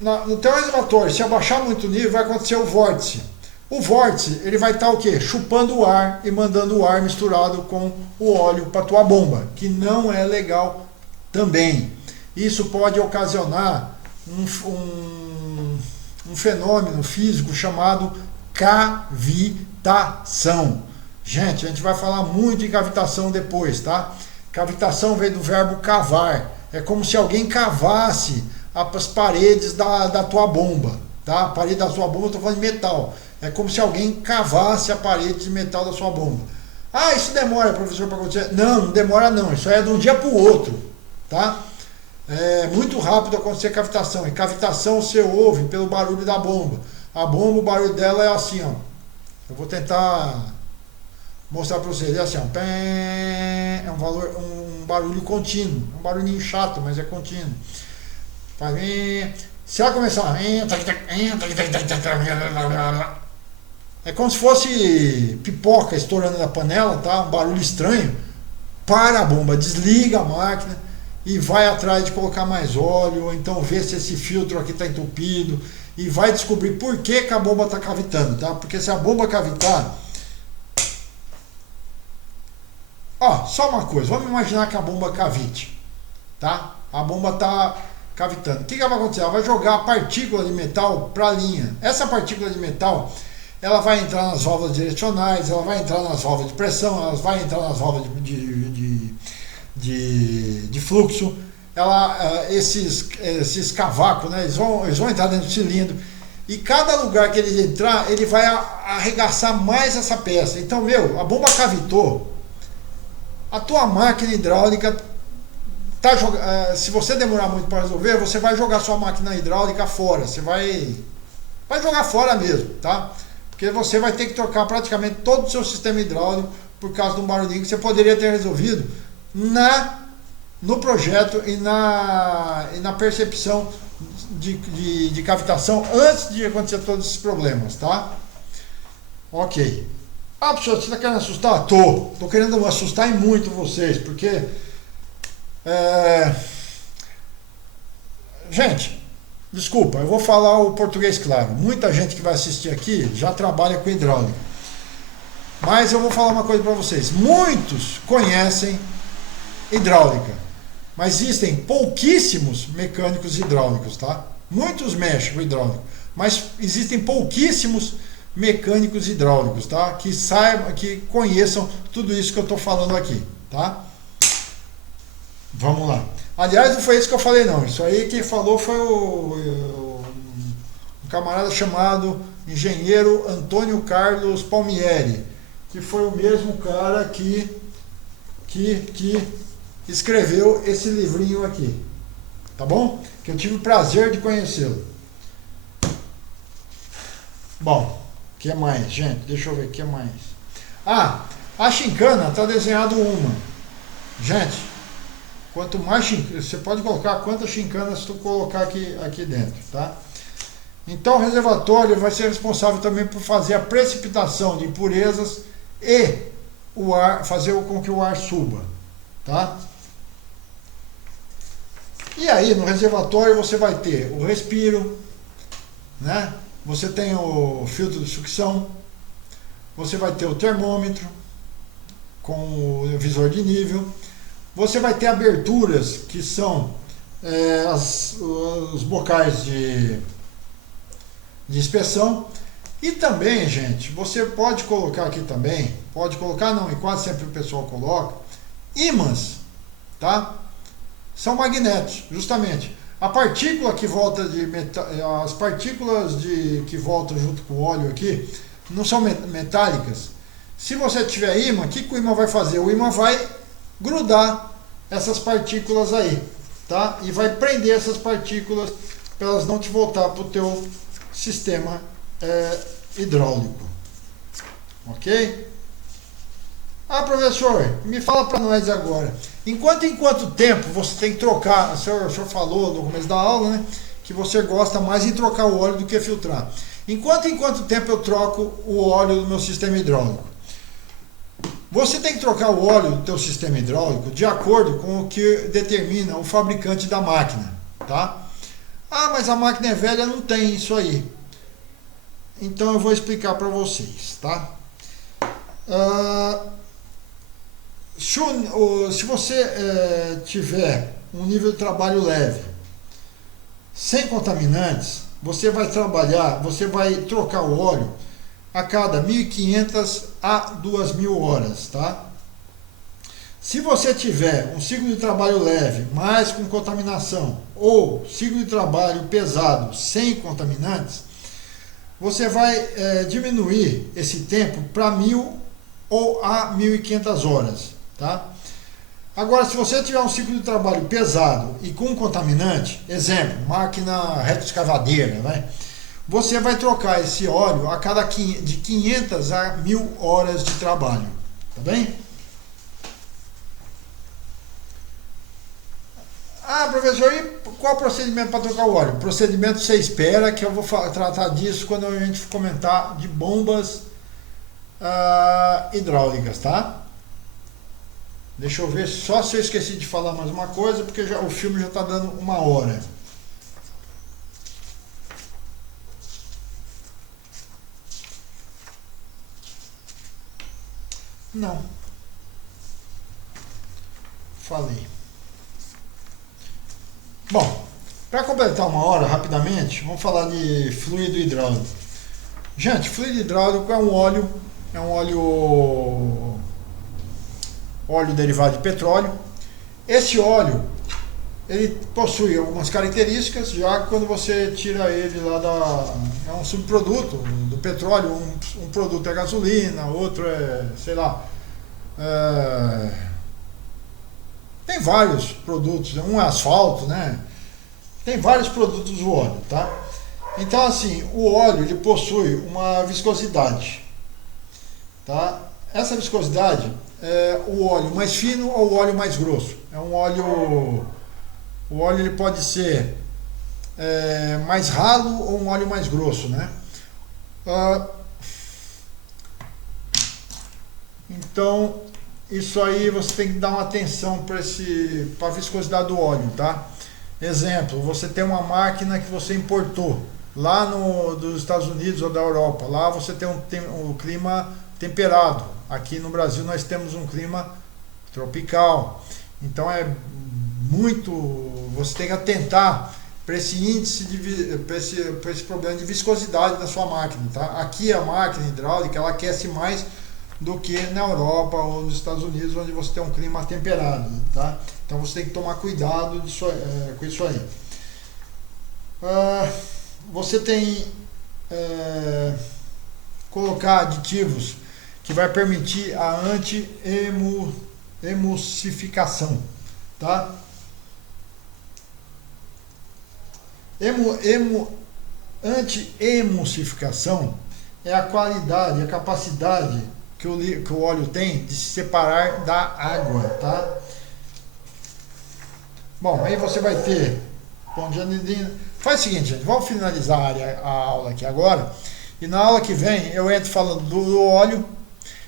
No teu reservatório, se abaixar muito o nível, vai acontecer o vórtice. O vórtice, ele vai estar o quê? Chupando o ar e mandando o ar misturado com o óleo para tua bomba, que não é legal também. Isso pode ocasionar um fenômeno físico chamado cavitação. Gente, a gente vai falar muito em cavitação depois, tá? Cavitação vem do verbo cavar. É como se alguém cavasse as paredes da tua bomba, tá? A parede da sua bomba, eu tô falando de metal. É como se alguém cavasse a parede de metal da sua bomba. Isso demora, professor, para acontecer? Não demora não. Isso é de um dia para o outro, tá? É muito rápido acontecer cavitação. E cavitação você ouve pelo barulho da bomba. A bomba, o barulho dela é assim, ó. Eu vou tentar mostrar para vocês. É assim, ó. É um barulho contínuo. É um barulhinho chato, mas é contínuo. Se ela começar... É como se fosse pipoca estourando na panela, tá? Um barulho estranho. Para a bomba, desliga a máquina e vai atrás de colocar mais óleo, ou então ver se esse filtro aqui está entupido, e vai descobrir por que a bomba está cavitando, tá? Porque se a bomba cavitar... Só uma coisa, vamos imaginar que a bomba cavite, tá? A bomba está cavitando. O que vai acontecer? Ela vai jogar a partícula de metal para a linha. Essa partícula de metal, ela vai entrar nas válvulas direcionais, ela vai entrar nas válvulas de pressão, ela vai entrar nas válvulas de fluxo. Esses cavacos, né, eles vão entrar dentro do cilindro. E cada lugar que ele entrar, ele vai arregaçar mais essa peça. Então, a bomba cavitou, a tua máquina hidráulica se você demorar muito para resolver, você vai jogar sua máquina hidráulica fora. Você vai jogar fora mesmo, tá? Porque você vai ter que trocar praticamente todo o seu sistema hidráulico por causa de um barulhinho que você poderia ter resolvido no projeto e na percepção de cavitação antes de acontecer todos esses problemas, tá? Ok. Professor, você está querendo assustar? Tô querendo assustar e muito vocês, porque gente, desculpa, eu vou falar o português claro. Muita gente que vai assistir aqui já trabalha com hidráulica, mas eu vou falar uma coisa para vocês. Muitos conhecem hidráulica, mas existem pouquíssimos mecânicos hidráulicos, tá? Muitos mexem com hidráulico, mas existem pouquíssimos mecânicos hidráulicos, tá? Que saibam, que conheçam tudo isso que eu estou falando aqui, tá? Vamos lá. Aliás, não foi isso que eu falei, não. Isso aí quem falou foi um camarada chamado engenheiro Antônio Carlos Palmieri, que foi o mesmo cara que escreveu esse livrinho aqui, tá bom? Que eu tive o prazer de conhecê-lo. Bom, o que mais, gente? Deixa eu ver o que mais. A chincana está desenhado uma. Gente, quanto mais chincanas, você pode colocar quantas chincanas tu colocar aqui dentro, tá? Então o reservatório vai ser responsável também por fazer a precipitação de impurezas e o ar, fazer com que o ar suba, tá? E aí no reservatório você vai ter o respiro, né? Você tem o filtro de sucção, você vai ter o termômetro com o visor de nível, você vai ter aberturas que são os bocais de inspeção. E também, gente, você pode colocar aqui também, pode colocar não, e quase sempre o pessoal coloca, ímãs, tá? São magnetos, justamente. A partícula que volta as partículas que voltam junto com o óleo aqui, não são metálicas. Se você tiver ímã, o que o ímã vai fazer? O ímã vai grudar essas partículas aí, tá? E vai prender essas partículas para elas não te voltar para o teu sistema hidráulico, ok? Professor, me fala para nós agora, em quanto tempo você tem que trocar? O senhor falou no começo da aula, né, que você gosta mais de trocar o óleo do que filtrar. Em quanto tempo eu troco o óleo do meu sistema hidráulico? Você tem que trocar o óleo do teu sistema hidráulico de acordo com o que determina o fabricante da máquina, tá? Mas a máquina é velha, não tem isso aí. Então eu vou explicar para vocês, tá? Se você tiver um nível de trabalho leve, sem contaminantes, você vai trocar o óleo a cada 1.500 a 2.000 horas, tá? Se você tiver um ciclo de trabalho leve, mas com contaminação, ou ciclo de trabalho pesado, sem contaminantes, você vai diminuir esse tempo para 1.000 ou a 1.500 horas, tá? Agora, se você tiver um ciclo de trabalho pesado e com contaminante, exemplo, máquina retroescavadeira, né? Você vai trocar esse óleo a cada de 500 a 1.000 horas de trabalho, tá bem? Professor, e qual o procedimento para trocar o óleo? O procedimento você espera, que eu vou tratar disso quando a gente comentar de bombas hidráulicas, tá? Deixa eu ver só se eu esqueci de falar mais uma coisa, porque o filme já está dando 1 hora. Não. Falei. Bom, Para completar uma hora, rapidamente, vamos falar de fluido hidráulico. Gente, fluido hidráulico é um óleo derivado de petróleo. Esse óleo, ele possui algumas características, já que quando você tira ele lá é um subproduto do petróleo, um produto é gasolina, outro é, sei lá, tem vários produtos, um é asfalto, né? Tem vários produtos do óleo, tá? Então, assim, o óleo, ele possui uma viscosidade, tá? Essa viscosidade é o óleo mais fino ou o óleo mais grosso. É um óleo, o óleo ele pode ser mais ralo ou um óleo mais grosso, né? Então, isso aí você tem que dar uma atenção para a viscosidade do óleo, tá? Exemplo, você tem uma máquina que você importou lá dos Estados Unidos ou da Europa. Lá você tem um clima temperado. Aqui no Brasil nós temos um clima tropical. Então você tem que atentar para esse índice para esse problema de viscosidade da sua máquina, tá? Aqui a máquina hidráulica ela aquece mais do que na Europa ou nos Estados Unidos, onde você tem um clima temperado, tá? Então você tem que tomar cuidado com isso aí. Você tem colocar aditivos que vai permitir a anti-emulsificação, tá? Anti-emulsificação é a qualidade, a capacidade que o óleo tem de se separar da água, tá? Bom, aí você vai ter... Bom, faz o seguinte, gente, vamos finalizar a aula aqui agora, e na aula que vem eu entro falando do óleo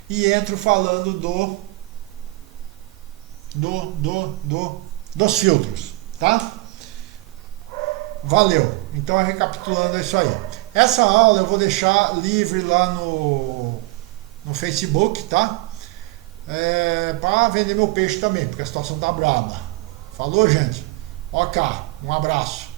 e entro falando dos filtros, tá? Valeu! Então, recapitulando isso aí. Essa aula eu vou deixar livre lá no Facebook, tá? Para vender meu peixe também, porque a situação tá braba. Falou, gente? Ok, um abraço.